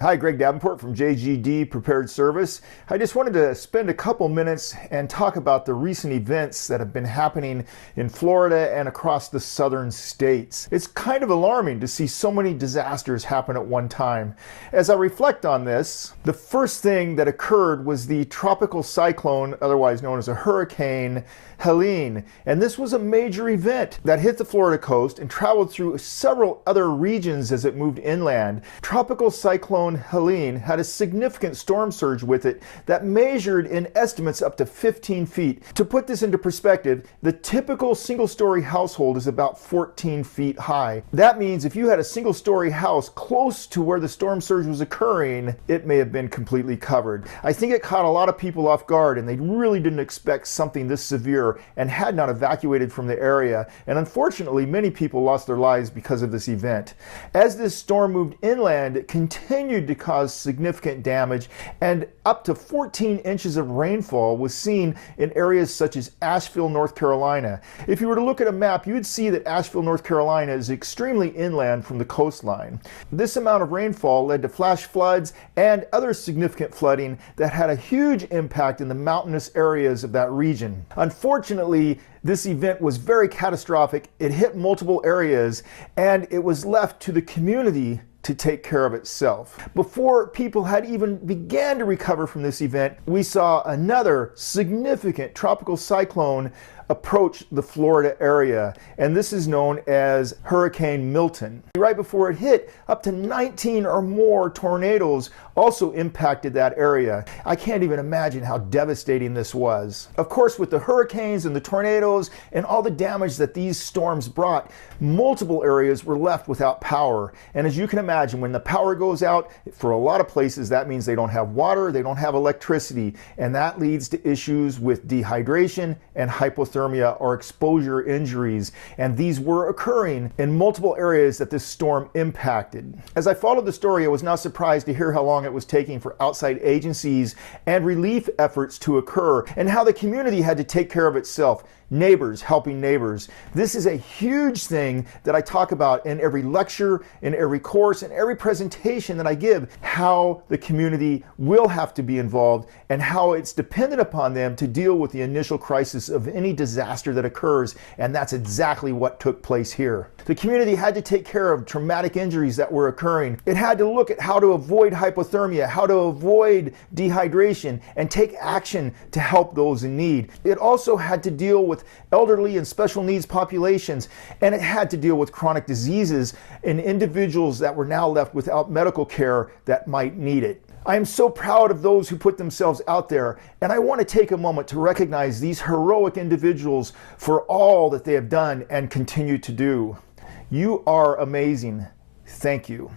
Hi, Greg Davenport from JGD Prepared Service. I just wanted to spend a couple minutes and talk about the recent events that have been happening in Florida and across the southern states. It's kind of alarming to see so many disasters happen at one time. As I reflect on this, the first thing that occurred was the tropical cyclone, otherwise known as a hurricane, Helen. And this was a major event that hit the Florida coast and traveled through several other regions as it moved inland. Tropical cyclone Helen had a significant storm surge with it that measured in estimates up to 15 feet. To put this into perspective, the typical single-story household is about 14 feet high. That means if you had a single-story house close to where the storm surge was occurring, it may have been completely covered. I think it caught a lot of people off guard, and they really didn't expect something this severe and had not evacuated from the area. And unfortunately, many people lost their lives because of this event. As this storm moved inland, it continued to cause significant damage, and up to 14 inches of rainfall was seen in areas such as Asheville, North Carolina. If you were to look at a map, you would see that Asheville, North Carolina is extremely inland from the coastline. This amount of rainfall led to flash floods and other significant flooding that had a huge impact in the mountainous areas of that region. Unfortunately, this event was very catastrophic. It hit multiple areas, and it was left to the community to take care of itself. Before people had even began to recover from this event, we saw another significant tropical cyclone approach the Florida area, and this is known as Hurricane Milton. Right before it hit, up to 19 or more tornadoes also impacted that area. I can't even imagine how devastating this was. Of course, with the hurricanes and the tornadoes and all the damage that these storms brought, multiple areas were left without power. And as you can imagine, when the power goes out, for a lot of places, that means they don't have water, they don't have electricity, and that leads to issues with dehydration and hypothermia or exposure injuries, and these were occurring in multiple areas that this storm impacted. As I followed the story, I was not surprised to hear how long it was taking for outside agencies and relief efforts to occur, and how the community had to take care of itself. Neighbors helping neighbors. This is a huge thing that I talk about in every lecture, in every course, in every presentation that I give, how the community will have to be involved and how it's dependent upon them to deal with the initial crisis of any disaster that occurs, and that's exactly what took place here. The community had to take care of traumatic injuries that were occurring. It had to look at how to avoid hypothermia, how to avoid dehydration, and take action to help those in need. It also had to deal with elderly and special needs populations, and it had to deal with chronic diseases in individuals that were now left without medical care that might need it. I am so proud of those who put themselves out there, and I want to take a moment to recognize these heroic individuals for all that they have done and continue to do. You are amazing. Thank you.